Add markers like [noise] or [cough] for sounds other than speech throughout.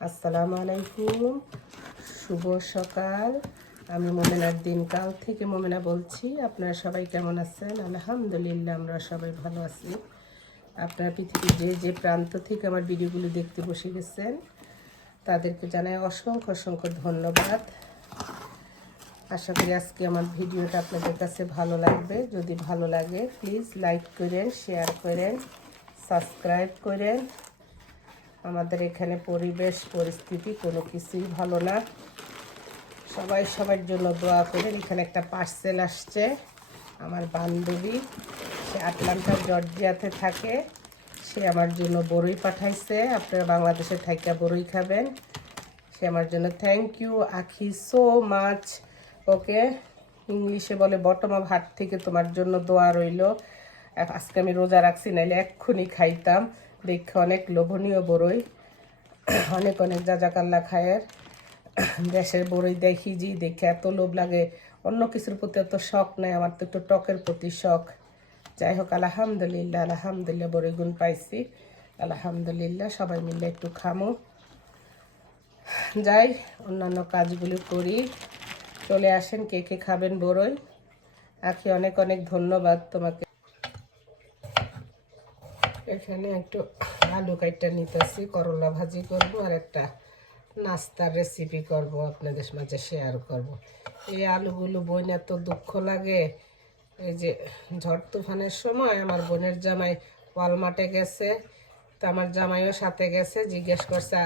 আসসালামু আলাইকুম। শুভ সকাল। আমি মোমেনার দিনকাল থেকে মোমেনা বলছি। আপনারা সবাই কেমন আছেন? আলহামদুলিল্লাহ, আমরা সবাই ভালো আছি। আপনারা পৃথিবীর যে যে প্রান্ত থেকে আমার ভিডিওগুলো দেখতে বসে গেছেন, তাদেরকে জানাই অসংখ্য অসংখ্য ধন্যবাদ। আশা করি আজকে আমার ভিডিওটা আপনাদের কাছে ভালো লাগবে। যদি ভালো লাগে প্লিজ লাইক করেন শেয়ার করেন সাবস্ক্রাইব করেন। আমাদের এখানে পরিবেশ, পরিস্থিতি কোনো কিছুই ভালো না। সবাই সবার জন্য দোয়া করেন, এখানে একটা পার্সেল আসছে। আমার বান্ধবী, সে আটলান্টা, জর্জিয়াতে থাকে। সে আমার জন্য বড়ই পাঠাইছে। আপনারা বাংলাদেশে থাইকা বড়ই খাবেন। সে আমার জন্য thank you Akhi so much okay ইংলিশে বলে বটম অফ হার্ট থেকে তোমার জন্য দোয়া রইল। আজকে আমি রোজা রাখছি, নাইলে এক্ষুনি খাইতাম। দেখে অনেক লোভনীয় বড়ই অনেক অনেক যা যাজাকাল্লা খায়ের। দেশের বড়ই দেখি যে দেখে এত লোভ লাগে। অন্য কিছুর প্রতি এত শখ নাই, আমার তো একটু টকের প্রতি শখ। যাই হোক, আলহামদুলিল্লাহ আলহামদুলিল্লাহ বড়ই গুণ পাইছি। আলহামদুলিল্লাহ, সবাই মিলে একটু খামো। যাই, অন্যান্য কাজগুলো করি। চলে আসেন, কে কে খাবেন বড়ই আখি অনেক অনেক ধন্যবাদ তোমাকে। এখানে একটু আলু কাইটা নিতেছি, করলা ভাজি করব আর একটা নাস্তার রেসিপি করব, আপনাদের মাঝে শেয়ার করব। এই আলুগুলো বইনা তো দুঃখ লাগে, এই যে ঝড় তুফানের সময় আমার বোনের জামাই ওয়ালমার্টে গেছে, তো আমার জামাইও সাথে গেছে, জিজ্ঞেস করছে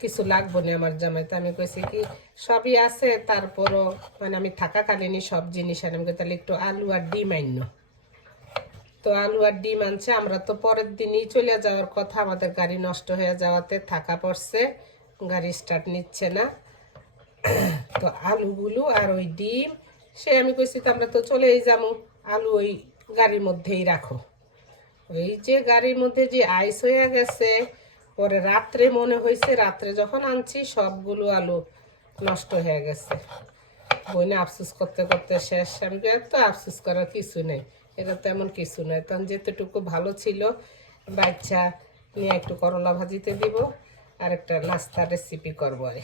কিছু লাগবো না আমার জামাই? তো আমি কইছি কি, সবই আছে, তারপরও মানে আমি থাকাকালীনই সব জিনিস আর আমি তাহলে একটু আলু আর ডিম আইন্য তো আলু আর ডিম আনছে, আমরা তো পরের দিনই চলে যাওয়ার কথা। আমাদের গাড়ি নষ্ট হয়ে যাওয়াতে থাকা পড়ছে, গাড়ি স্টার্ট নিচ্ছে না। [clears throat] তো আলুগুলো আর ওই ডিম, সে আমি কইছি তো আমরা তো চলেই যাব, আলু ওই গাড়ির মধ্যেই রাখো। ওই যে গাড়ির মধ্যে যে আইস হয়ে গেছে, পরে রাত্রে মনে হয়েছে রাত্রে যখন আনছি, সবগুলো আলু নষ্ট হয়ে গেছে। বইনে আফসোস করতে করতে শেষ। আমি এত আফসোস করার কিছু নেই। এটা তেমন কিছু নয়। তখন যেতটুকু ভালো ছিল বাচ্চা নিয়ে একটু করলা ভাজিতে দিব, আর একটা নাস্তার রেসিপি করব আর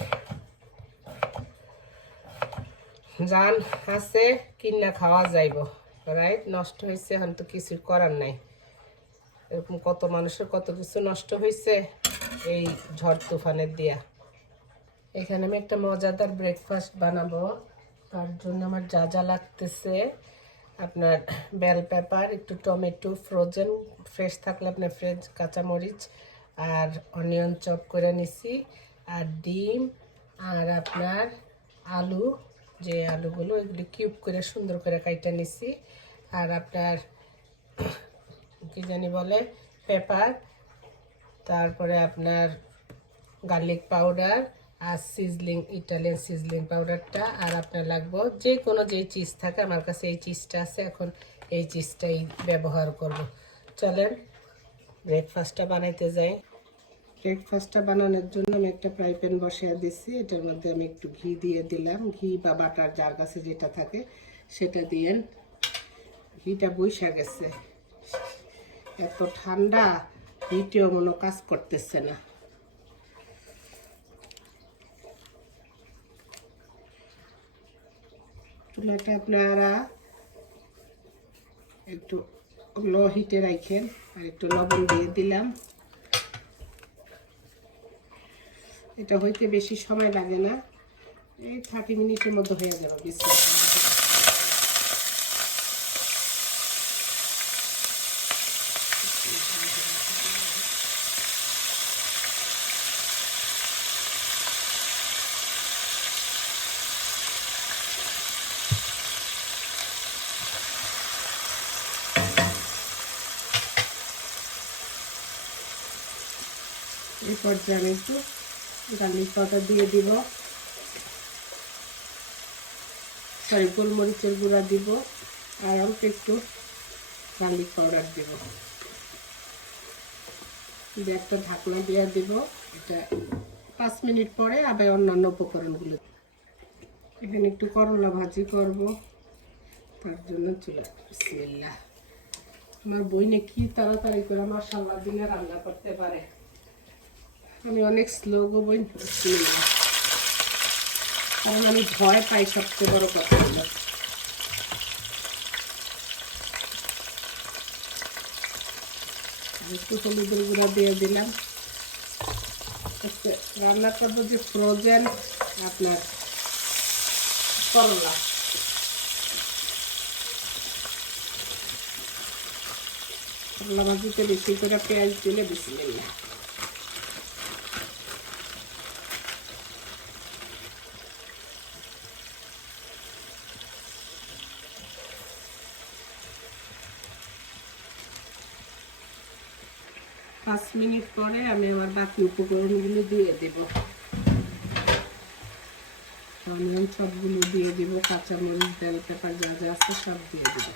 জান আছে, কিনা খাওয়া যাইব। রাইট নষ্ট হয়েছে এখন তো কিছু করার নাই। এরকম কত মানুষের কত কিছু নষ্ট হয়েছে এই ঝড় তুফানের দিয়া। এখানে আমি একটা মজাদার ব্রেকফাস্ট বানাবো। তার জন্য আমার যা যা লাগতেছে আপনার বেল পেপার একটু টমেটো ফ্রোজেন ফ্রেশ থাকলে আপনার ফ্রেশ কাঁচামরিচ আর অনিয়ন চপ করে নিছি। আর ডিম আর আপনার আলু, যে আলুগুলো, এগুলি কিউব করে সুন্দর করে কাইটা নিছি। আর আপনার কি জানি বলে পেপার তারপরে আপনার গার্লিক পাউডার আর সিজলিং ইটালিয়ান সিজলিং পাউডারটা আর আপনার লাগবো যে কোনো যে চিজ থাকে, আমার কাছে এই চিজটা আছে, এখন এই চিজটাই ব্যবহার করব। চলেন ব্রেকফাস্টটা বানাইতে যাই। ব্রেকফাস্টটা বানানোর জন্য আমি একটা ফ্রাই প্যান বসিয়ে দিচ্ছি এটার মধ্যে আমি একটু ঘি দিয়ে দিলাম। ঘি বা বাটার যার কাছে যেটা থাকে, সেটা দিয়ে ঘিটা বৈশা গেছে। এত ঠান্ডা হিটেও মনে কাজ করতেছে না। চুলাটা আপনারা একটু লো হিটে রাখেন আর একটু লবণ দিয়ে দিলাম। এটা হইতে বেশি সময় লাগে না। এই থার্টি মিনিটের মধ্যে হয়ে যাবে বিস্কুট এই পর্যায়ে আমি একটু গার্লিক পাউডার দিয়ে দিব। সরি গোলমরিচের গুঁড়া দিব আর অল্প একটু গার্লিক পাউডার দিব। দিয়ে একটা ঢাকনা দিয়ে দিব। এটা পাঁচ মিনিট পরে আবার অন্যান্য উপকরণগুলো এখানে একটু করলা ভাজি করব। তার জন্য চলে বিসমিল্লাহ। আমার বইনে কি তাড়াতাড়ি করে মশাল্লা দিলে রান্না করতে পারে। আমি অনেক স্লো গোবই কারণ আমি ভয় পাই সবচেয়ে বড় কথা হলো। একটু হলুদের গুঁড়া দিয়ে দিলাম। আজকে রান্না করব যে ফ্রোজেন আপনার করলা। করলা ভাজিতে বেশি করে পেঁয়াজ দিলে বেশি নেই পাঁচ মিনিট পরে আমি আমার বাকি উপকরণগুলো দিয়ে দেব। অনিয়ন সবগুলো দিয়ে দেব, কাঁচামরিচ, তেল পেপার যা যা আছে সব দিয়ে দেব।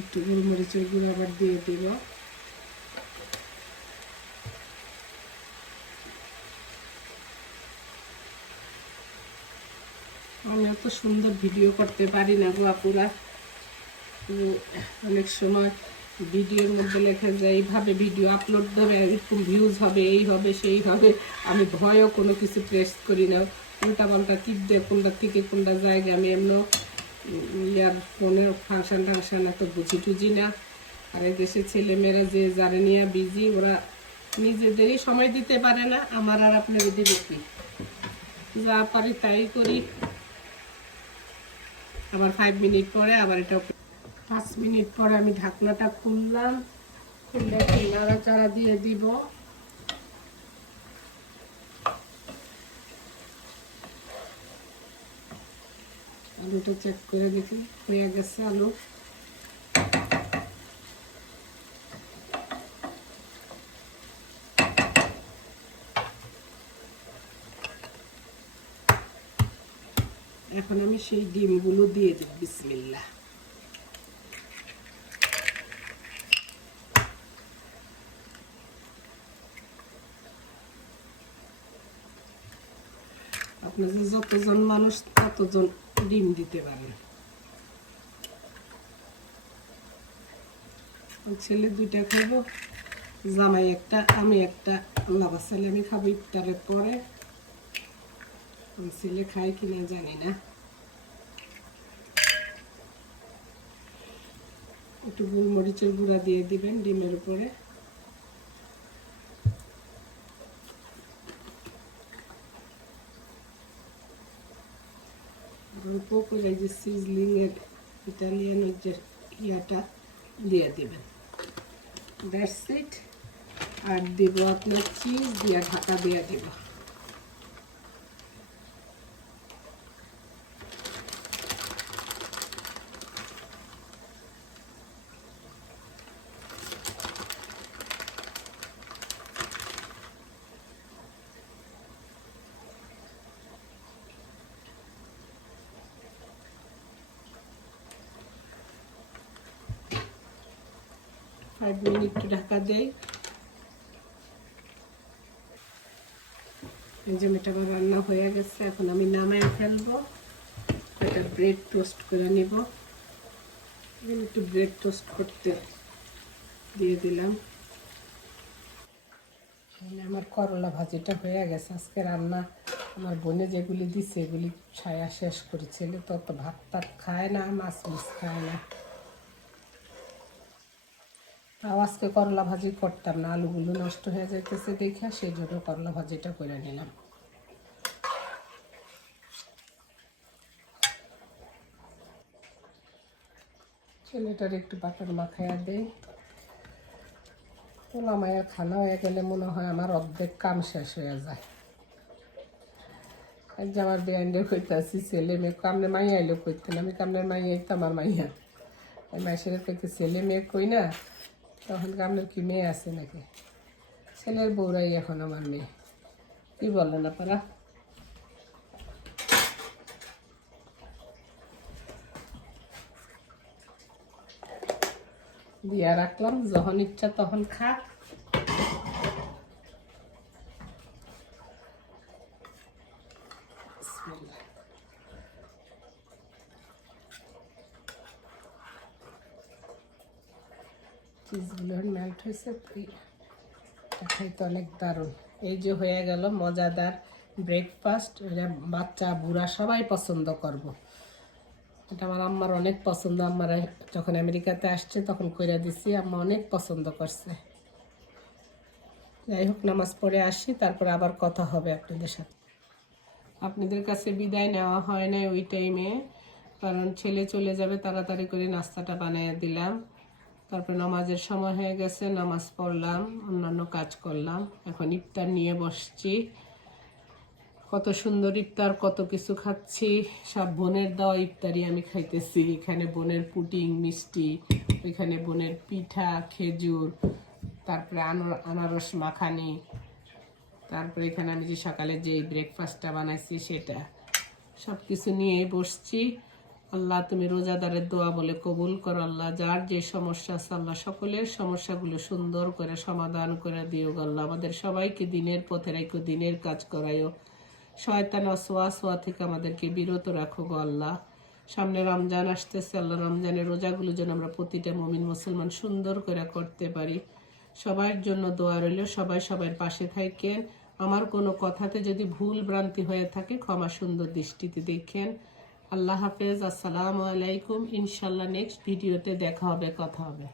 একটু গোলমরিচের গুঁড়ো আবার দিয়ে দিব। আমি এত সুন্দর ভিডিও করতে পারি না গো আপুরা। অনেক সময় ভিডিওর মধ্যে লেখা যায়, এইভাবে ভিডিও আপলোড দেবে এরকম ভিউজ হবে, এই হবে, সেই হবে। আমি ভয়ও কোনো কিছু প্রেস করি না। উল্টা পাল্টা টিপ দিয়ে কোনটা থেকে কোনটা জায়গায় আমি এমন ইয়ার ফোনের ফাংশন টাংশন এত বুঝি টুঝি না। আর এই দেশের ছেলেমেয়েরা যে জানে নিয়ে বিজি ওরা নিজেদেরই সময় দিতে পারে না, আমার আর আপনার দিবে কি? যা পারি তাই করি। আবার ফাইভ মিনিট পরে আবার এটা পাঁচ মিনিট পরে আমি ঢাকনাটা খুললাম খুললে নাড়াচাড়া দিয়ে দিব। আলুটা চেক করে দেখি। হয়ে গেছে আলু। এখন আমি সেই ডিমগুলো দিয়ে দেব বিসমিল্লা আপনাদের যতজন মানুষ, ততজন ডিম দিতে পারেন ছেলে দুইটা খাব জামাই একটা, আমি একটা, আল্লাহ ছেলে আমি খাব ইফতারের পরে। ছেলে খায় কিনা জানি না। একটু গোলমরিচের গুঁড়া দিয়ে দিবেন ডিমের উপরে। অল্প করে যে সিজলিংয়ের ইটালিয়ানের যে ইয়াটা দিয়ে দেবেন। দ্যাটস ইট আর দেবো আপনার চিজ দিয়ে ঢাকা দিয়ে দিব। ফাইভ মিনিট ঢাকা দেই এই যে মেটা রান্না হয়ে গেছে, এখন আমি নামায় ফেলব। একটা ব্রেড টোস্ট করে নিব। একটু ব্রেড টোস্ট করতে দিয়ে দিলাম। আমার করলা ভাজিটা হয়ে গেছে। আজকে রান্না আমার বোনে যেগুলি দিছে, এগুলি ছায়া শেষ করেছিল তত ভাত টাত খায় না মাছ মাছ খায় না। আজকে করলা ভাজি করতাম না, আলুগুলো নষ্ট হয়ে যাইতেছে দেখে সেই জন্য করলা ভাজিটা করে নিলাম। ছেলেটার একটু বাটার মাখাইয়া দেই। পোলা মায়ের খানা হয়ে গেলে মনে হয় আমার অর্ধেক কাম শেষ হয়ে যায়। আজ যে আমার কইতাছি, ছেলে মেয়ে কামনে মাইয়া আইলো কইতেন আমি কামনের মাইয়া আমার মাইয়া। ওই মাইসের কইতে, ছেলে মেয়ে কই না তখন আপনার কি মেয়ে আছে নাকি? ছেলের বউরাই এখন আমার মেয়ে। কি বলেন আপনারা? দিয়া রাখলাম, যখন ইচ্ছা তখন খাক। অনেক দারুণ। এই যে হয়ে গেল মজাদার ব্রেকফাস্ট এটা বাচ্চা, বুড়া সবাই পছন্দ করব। এটা আমার আম্মার অনেক পছন্দ, আম্মার যখন আমেরিকাতে আসছে তখন কইরা দিছি, আম্মা অনেক পছন্দ করছে। যাই হোক, নামাজ পড়ে আসি, তারপর আবার কথা হবে আপনাদের সাথে। আপনাদের কাছে বিদায় নেওয়া হয় না ওই টাইমে কারণ ছেলে চলে যাবে, তাড়াতাড়ি করে নাস্তাটা বানিয়ে দিলাম। তারপরে নামাজের সময় হয়ে গেছে, নামাজ পড়লাম, অন্যান্য কাজ করলাম। এখন ইফতার নিয়ে বসছি। কত সুন্দর ইফতার, কত কিছু খাচ্ছি। সব বোনের দেওয়া ইফতারি আমি খাইতেছি। এখানে বোনের পুটিং মিষ্টি, ওইখানে বোনের পিঠা, খেজুর, তারপরে আনার- আনারস মাখানি। তারপরে এখানে আমি যে সকালে যে ব্রেকফাস্টটা বানাইছি সেটা। সব কিছু নিয়ে বসছি। আল্লাহ, তুমি রোজাদারের দোয়া বলে কবুল করো আল্লাহ। যার যে সমস্যা আছে আল্লাহ সকলের সমস্যাগুলো সুন্দর করে সমাধান করে দিও আল্লাহ। আমাদের সবাইকে দিনের পথে রাখো, দিনের কাজ করাইও। শয়তান অসোয়া সোয়া থেকে আমাদেরকে বিরত রাখো গো আল্লাহ। সামনে রমজান আসতেছে, আল্লাহ রমজানের রোজাগুলো যেন আমরা প্রতিটা মমিন মুসলমান সুন্দর করে করতে পারি। সবার জন্য দোয়া রইল, সবাই সবার পাশে থাকেন। আমার কোনো কথাতে যদি ভুল ভ্রান্তি হয়ে থাকে, ক্ষমা সুন্দর দৃষ্টিতে দেখেন। আল্লাহ হাফেজ আসসালামু আলাইকুম। ইনশাল্লাহ নেক্সট ভিডিওতে দেখা হবে কথা হবে।